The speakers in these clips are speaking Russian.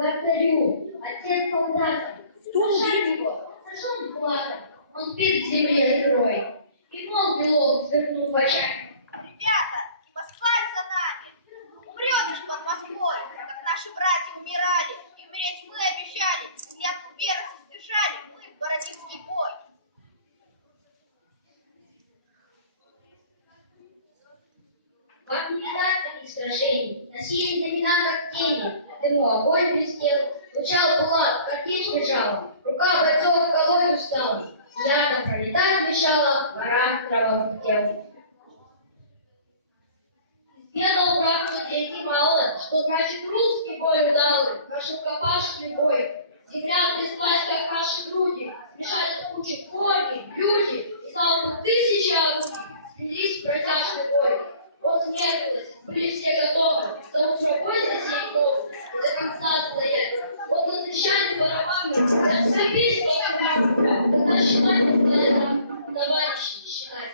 вратарю, отец солдата. Пошли его, сожжем платом, он спит в земле сырой. И волк белок свернул в очах. Ребята, Москва за нами. Умрет уж под Москвой, как наши братья умирали. И умереть мы обещали. Клятву верности сдержали мы в Бородинский бой. Вам не видать таких сражений. Носили знамена, как тени. Дыму огонь блестел, звучал кулак, как течь бежала. Рука бойцов колоть устала. Ярко пролетать мешала гора кровавых тел. Изведал враг людей мало, что значит русский бой удалый, наш рукопашный бой. Земля тряслась, как наши груди, смешались кучи кони, люди, и залпы тысячи орудий слились в протяжный бой. Вот смертилось, были все готовы, за утро бой засеять новый, и до конца стоять. Вот насыщали барабаны, раскопись ногами, когда считать не знали, товарищи считать.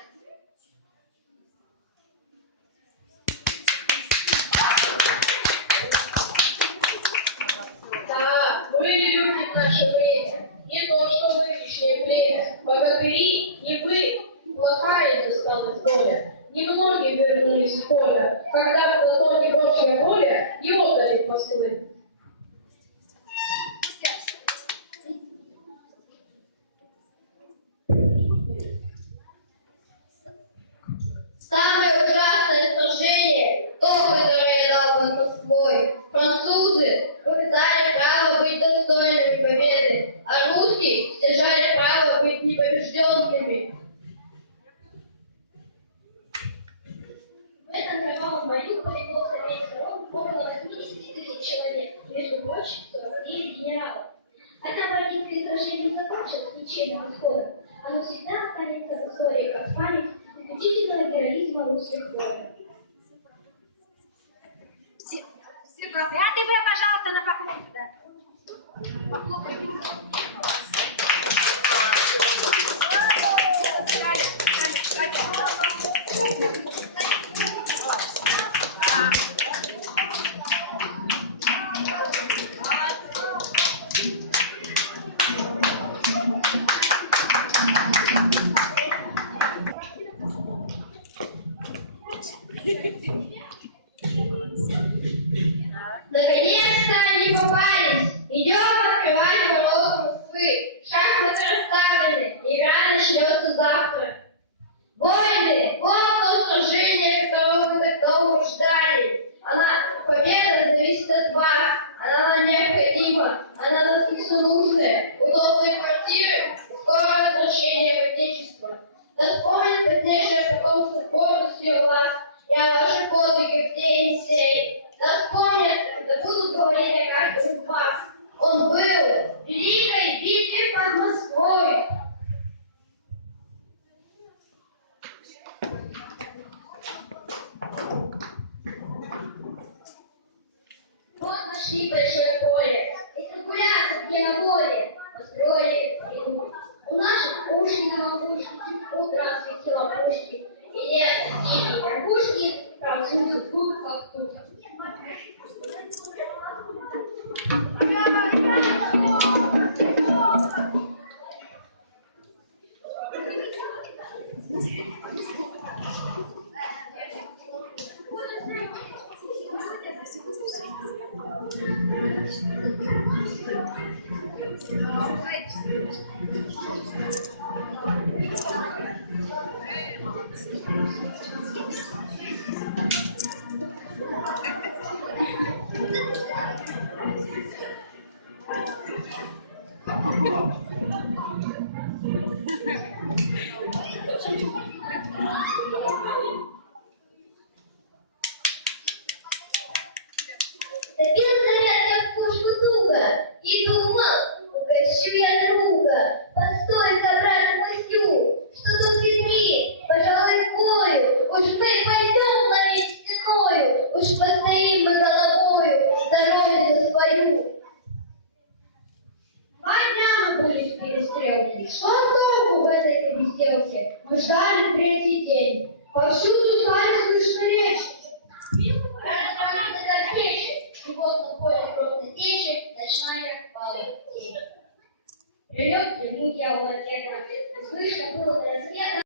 Да, были люди в наше время, не то что нынешнее племя. Богатыри не вы, плохая досталась доля. Немногие вернулись в поле, когда в Платоне Божья воля и отдали послы. Самое ужасное сражение, то, которое дал под Москвой. Французы показали право быть достойными победы, а русские стяжали право быть непобежденными. В этом кровавом бою полегло с обеих сторон около 80 тысяч человек, между прочим, 49 генералов. Хотя Бородинское сражение закончилось ничейным исходом, оно всегда останется в истории как память исключительного героизма русских воинов. Все проклятые вы, пожалуйста, на поклон сюда. Похлопайте. Наконец-то они попались. Идем открывать ворота Москвы. Шахматы расставлены. Игра начнется завтра. Воины, вот то сражение, которого вы так долго ждали. Победа зависит от вас. Она нам необходима. Она нас несунужная. Удобные квартиры. Скорое возвращение в Отечество. Да вспомнят позднейшее потомство гордостью о вас и о ваших подвигах в день сей. Да вспомнят, да будут говорить о каждом из вас. Он был в великой битве под Москвой. Вот нашли большое поле, и циркуляцию где на море построили ряду. У наших пушки на макушке утро осветило пушки, и лес синие ракушки французы тут как тут. Добил заряд пушку туго и думал, угощу я друга. Постой-ка, брат, мыслю, что тут хитрит, пожалуй, бою. Уж мы пойдем на ведь стеною, уж постоим мы головою за родину свою. 2 дня мы были в перестрелке. Что толку в этой перестрелке? Мы ждали 3-й день. Повсюду стали слышны речи. И вот на поле кровной течи, Придет к нему дьявол ответа. Слышно было до рассвета.